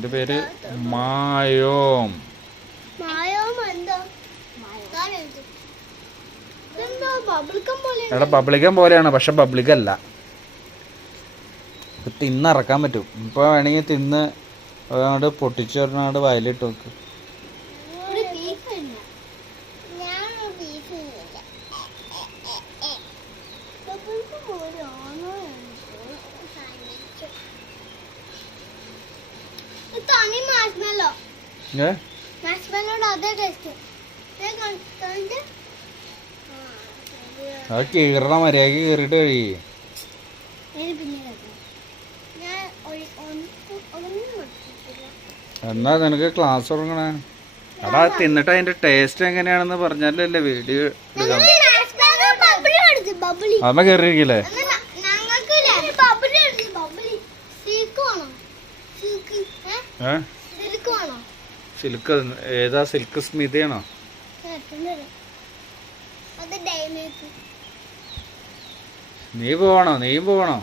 എന്റെ പേര് മായോം. എടാ പബ്ലിക്കൻ പോലെയാണ് പക്ഷെ പബ്ലിക് അല്ല തിന്നിറക്കാൻ പറ്റും. ഇപ്പൊ വേണമെങ്കിൽ തിന്ന് അതുകൊണ്ട് പൊട്ടിച്ചു പറഞ്ഞാണ്ട് വയലിട്ട് നോക്ക്. ഒരു ബീഫ് അത് കീറണ ഒന്ന്- ഒന്നും കുടിച്ചിട്ടില്ല. എന്നാ നിനക്ക് ക്ലാസ് തുടങ്ങണേ? അടാ തിന്നിട്ട് അതിന്റെ ടേസ്റ്റ് എങ്ങനെയാണെന്ന് പറഞ്ഞാലല്ലേ വീഡിയോ. അമ്മ കയറിയിരിക്കില്ലേ എന്നാ ന- ഞങ്ങൾക്കില്ലേ ബബിളി മേടിച്ചു, ബബിളി. സിൽക്ക് വേണോ? സിൽക്ക്, ഏ? സിൽക്ക് ഏതാ സിൽക്ക് സ്മിതയാണോ. നീ പോവണോ? നീ വേണ്ടോ?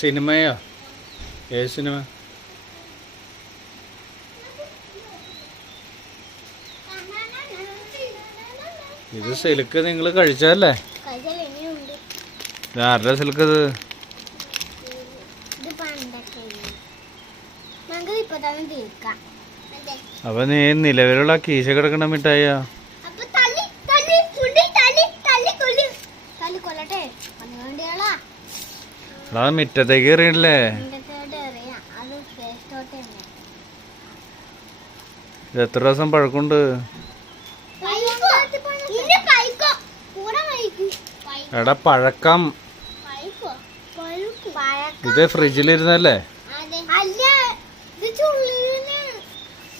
സിനിമയോ? ഏത് സിനിമ? ഇത് സിൽക്ക് നിങ്ങൾ കഴിച്ചല്ലേ ആരുടെ സിൽക്ക് ഇത്? അപ്പൊ നീ നിലവിലുള്ള കീശ കിടക്കണ മിഠായിയാ? എടാ മിറ്റത്തേക്ക് എറിയണല്ലേ? ഇത് എത്ര ദിവസം പഴക്കമുണ്ട് ഇനി പൈക്കോ കൂടെ പൈക്ക് എടാ പഴക്കം. ഇത് ഫ്രിഡ്ജിലിരുന്നല്ലേ?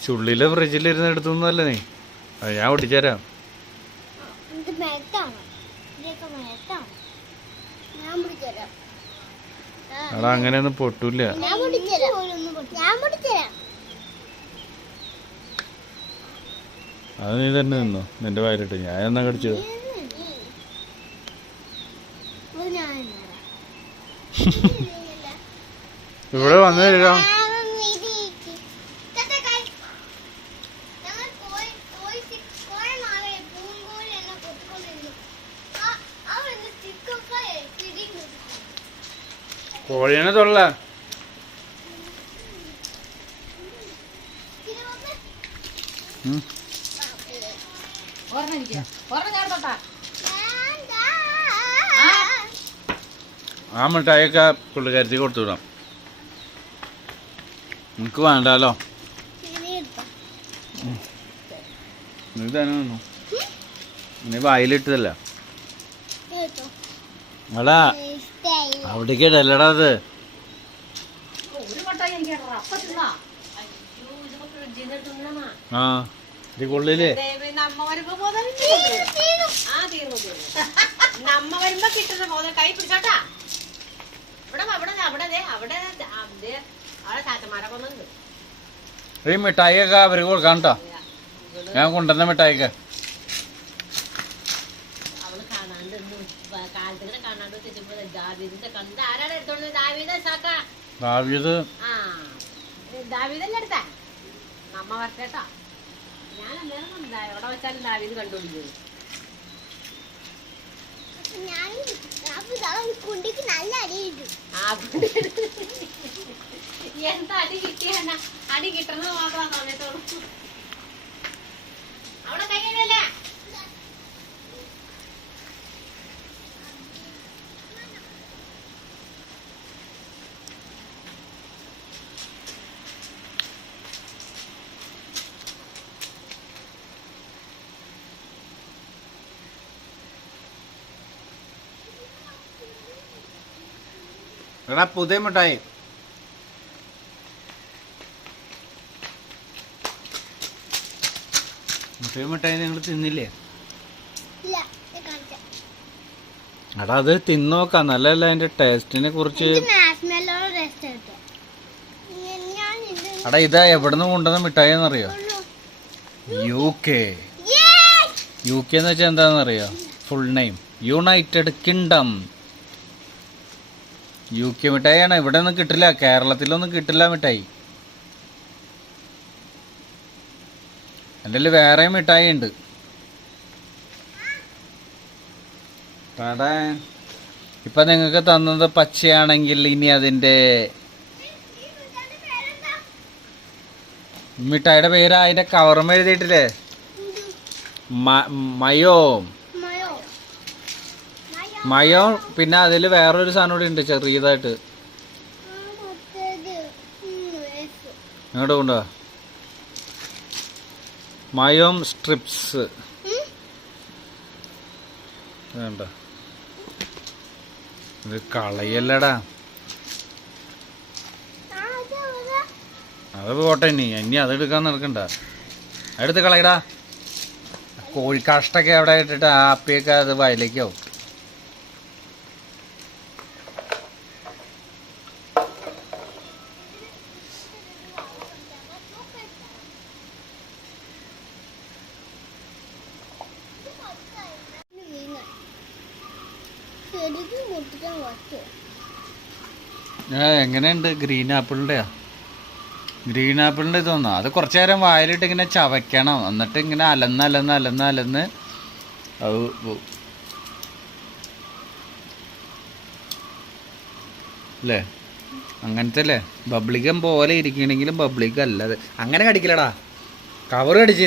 ചുള്ളിൽ ഫ്രിഡ്ജിലിരുന്ന് എടുത്തുന്നല്ലേ നീ? അത് ഞാൻ ഓടിച്ചേരാ എടാ അങ്ങനെയൊന്നും പൊട്ടൂല അത് നീ തന്നെ നിന്നോ. നിന്റെ വായിലിട്ട്. ഞാൻ എന്നാ കടിച്ചത് അത് ഞാൻ ഇവിടെ വന്നു തരാം കോഴിയാണ് തൊള്ള ഉം. ആ മിഠായിയൊക്കെ പുള്ളിക്കാരത്തി കൊടുത്തു വിടാം നിനക്ക് വേണ്ടല്ലോ നിന്നു നീ വായിലിട്ടതല്ല. അടാ അവിടേക്ക് ഇടല്ലടാ അത്. ആ ഇത് കൊള്ളില്ലേ? നമ്മ വരുമ്പോ കൈ പിടിച്ചോട്ടാ. ഈ മിഠായിയൊക്കെ അവർക്ക് കൊടുക്കാം കേട്ടോ. ഞാൻ കൊണ്ടുവന്ന മിഠായിക്ക്. ഞാൻ ദാവീദിന്റെ എന്താ അടി കിട്ടിയ അടി കിട്ടണ മാത്രം സമയത്തോളൂ അവിടെ കൈയല്ലേ എടാ പുതിയ മിഠായി. പുതിയ മിഠായി നിങ്ങൾ തിന്നില്ലേ? എടാ അത് തിന്നോക്കാം. നല്ലല്ല അതിന്റെ ടേസ്റ്റിനെ കുറിച്ച്. എടാ ഇതാ എവിടുന്ന് കൊണ്ടുവന്ന മിഠായി എന്നറിയോ. U K! യു കെ എന്ന് വെച്ചാൽ എന്താണെന്നറിയോ full name United Kingdom U K മിഠായിയാണ്. ഇവിടെ ഒന്നും കിട്ടില്ല. കേരളത്തിലൊന്നും കിട്ടില്ല മിഠായി. എന്റെ കയ്യിൽ വേറെയും മിഠായി ഉണ്ട് ഇപ്പം നിങ്ങൾക്ക് തന്നത് പച്ചയാണെങ്കിൽ ഇനി അതിന്റെ മിഠായിയുടെ പേര് അതിന്റെ കവറും എഴുതിയിട്ടില്ലേ? മയോം. മയോ പിന്നെ അതിൽ വേറൊരു സാധനം കൂടി ഉണ്ട് ചെറിയതായിട്ട്. ഇങ്ങോട്ട് കൊണ്ടുവാ. മയോം സ്ട്രിപ്സ് ഇത് കളയല്ലടാ. അത് പോട്ടെ ഇനി. ഇനി അത് എടുക്കാൻ നടക്കണ്ട. എടുത്ത് കളയടാ. കോഴിക്കാഷ്ടൊക്കെ അവിടെ ഇട്ടിട്ട് ആപ്പിയൊക്കെ അത് വയലേക്കാവും എങ്ങനെയുണ്ട്? ഗ്രീൻ ആപ്പിളിന്റെയാ ഗ്രീൻ ആപ്പിളിന്റെ ഇതൊന്നോ. അത് കുറച്ച് നേരം വായിലിട്ട് ഇങ്ങനെ ചവയ്ക്കണം. എന്നിട്ട് ഇങ്ങനെ അലന്ന് അലന്ന് അലന്ന് അലന്ന് അത്. അല്ലേ അങ്ങനത്തെ അല്ലേ ബബ്ലിക്കം പോലെ ഇരിക്കണെങ്കിലും ബബ്ലിക്കല്ലത് അങ്ങനെ കടിക്കില്ലടാ കവർ കടിച്ച്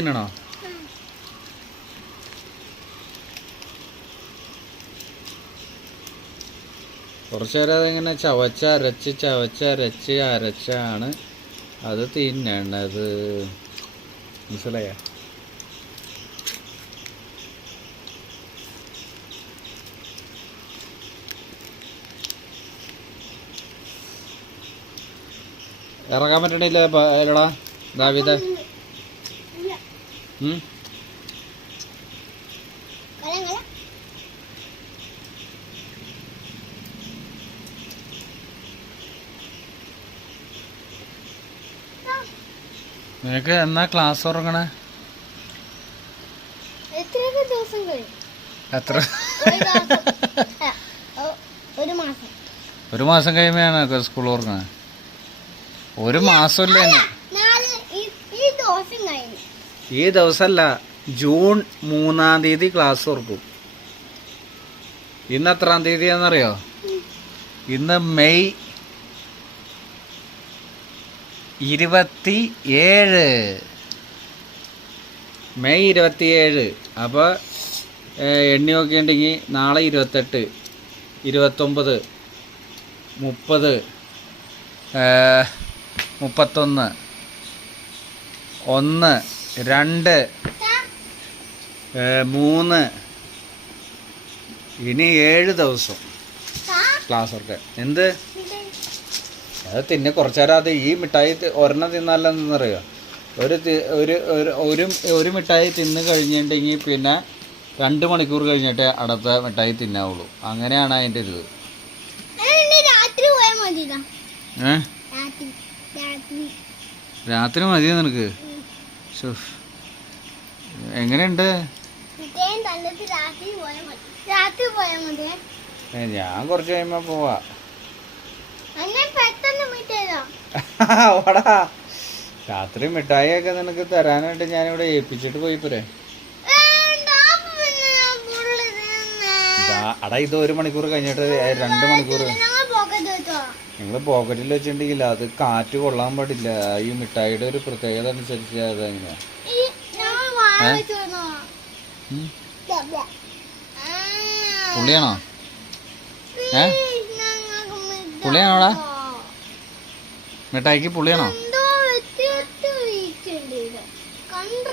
കുറച്ച് നേരം അതിങ്ങനെ ചവച്ച് അരച്ച് ചവച്ച് അരച്ച് അരച്ചാണ് അത് തിന്നണത്. മനസ്സിലായ? ഇറങ്ങാൻ പറ്റണില്ല എടാ ദാവിത ഉം? നിനക്ക് എന്നാ ക്ലാസ് ഉറങ്ങണേ? എത്ര? ഒരു മാസം. കഴിയുമ്പോ കഴിയുമ്പോഴാണ് സ്കൂൾ തുറക്കണേ ഒരു മാസം ഈ- ദിവസല്ല ഈ ദിവസമല്ല ജൂൺ മൂന്നാം തീയതി ക്ലാസ് തുറക്കും ഇന്ന് എത്രാം തീയതിയാണെന്നറിയോ? ഇന്ന് മെയ് ഇരുപത്തി ഏഴ് മെയ് ഇരുപത്തിയേഴ്. അപ്പോൾ എണ്ണി നോക്കിയിട്ടുണ്ടെങ്കിൽ നാളെ ഇരുപത്തെട്ട് ഇരുപത്തൊമ്പത് മുപ്പത് മുപ്പത്തൊന്ന് ഒന്ന് രണ്ട് മൂന്ന്. ഇനി ഏഴ് ദിവസം ക്ലാസ് ഒക്കെ എന്ത്? അത് തിന്നെ കുറച്ചേരം അത് ഈ മിഠായി ഒരെണ്ണം തിന്നാലെന്നറിയോ ഒരു ഒരു ഒരു ഒരു മിഠായി തിന്ന് കഴിഞ്ഞിട്ടുണ്ടെങ്കിൽ പിന്നെ രണ്ട് മണിക്കൂർ കഴിഞ്ഞിട്ടേ അടുത്ത മിഠായി തിന്നാവുള്ളൂ. അങ്ങനെയാണ് അതിന്റെ ഇത്. രാത്രി മതിയോ നിനക്ക്. എങ്ങനെയുണ്ട്? ഞാൻ കുറച്ച് കഴിയുമ്പോ പോവാ. ഓടാ രാത്രി മിഠായി ഒക്കെ നിനക്ക് തരാനായിട്ട് ഞാനിവിടെ ഏൽപ്പിച്ചിട്ട് പോയി പോരെ അടാ ഇത് ഒരു മണിക്കൂർ കഴിഞ്ഞിട്ട് രണ്ട് മണിക്കൂർ നിങ്ങൾ പോക്കറ്റിൽ വെച്ചിട്ടുണ്ടെങ്കിൽ അത് കാറ്റ് കൊള്ളാൻ പാടില്ല ഈ മിഠായിയുടെ ഒരു പ്രത്യേകത അനുസരിച്ച് അതങ്ങനെ ഈ ഞങ്ങൾ വാഴ ഏ? വെച്ച് വന്നോ ഉം. Blah, blah. ആ. പുള്ളിയാണോ ഏ? പുള്ളിയാണോടാ? മിഠായിക്ക് പുള്ളിയാണോ?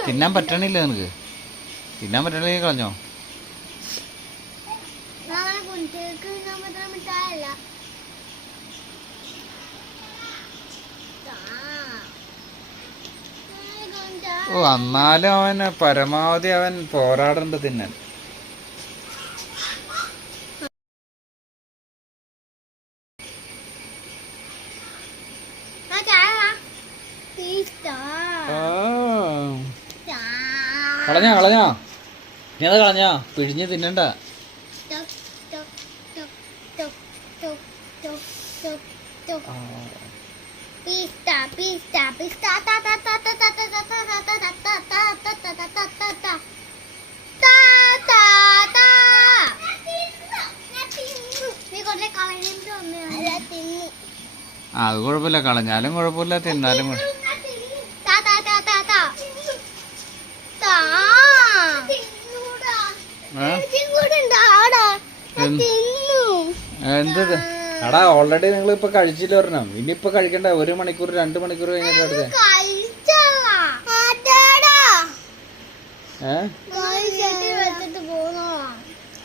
തിന്നാൻ പറ്റണില്ല നിനക്ക്. തിന്നാൻ പറ്റണില്ലെങ്കിൽ കളഞ്ഞോ? ഓ എന്നാലും അവൻ പരമാവധി അവൻ പോരാടുന്നുണ്ട് തിന്നാൻ. കളഞ്ഞാ കളഞ്ഞാ നീ അത് കളഞ്ഞാ പിഴിഞ്ഞ് തിന്നണ്ട അത് കുഴപ്പമില്ല കളഞ്ഞാലും കുഴപ്പമില്ല തിന്നാലും കുഴപ്പമില്ല എടാ ഓൾറെഡി നിങ്ങൾ ഇപ്പൊ കഴിച്ചില്ല ഒരെണ്ണം. ഇനിയിപ്പൊ കഴിക്കണ്ട. ഒരു മണിക്കൂർ രണ്ട് മണിക്കൂർ കഴിഞ്ഞിട്ട് അടുത്തേ.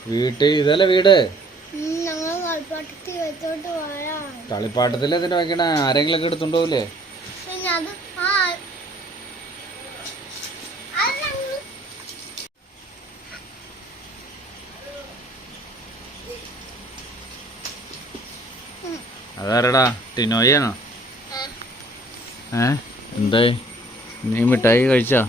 വീട്ടിൽ ഇതല്ല വീട്? കളിപ്പാട്ടത്തിൽ എന്തിനാ വെക്കണ? ആരെങ്കിലും ഒക്കെ എടുത്തുണ്ടോവില്ലേ പിന്നെ അത് ആ അത് ഞങ്ങൾ അതാരടാ? ടിനോയാണോ ഏ? എന്തായി? നീ മിഠായി കഴിച്ചാ?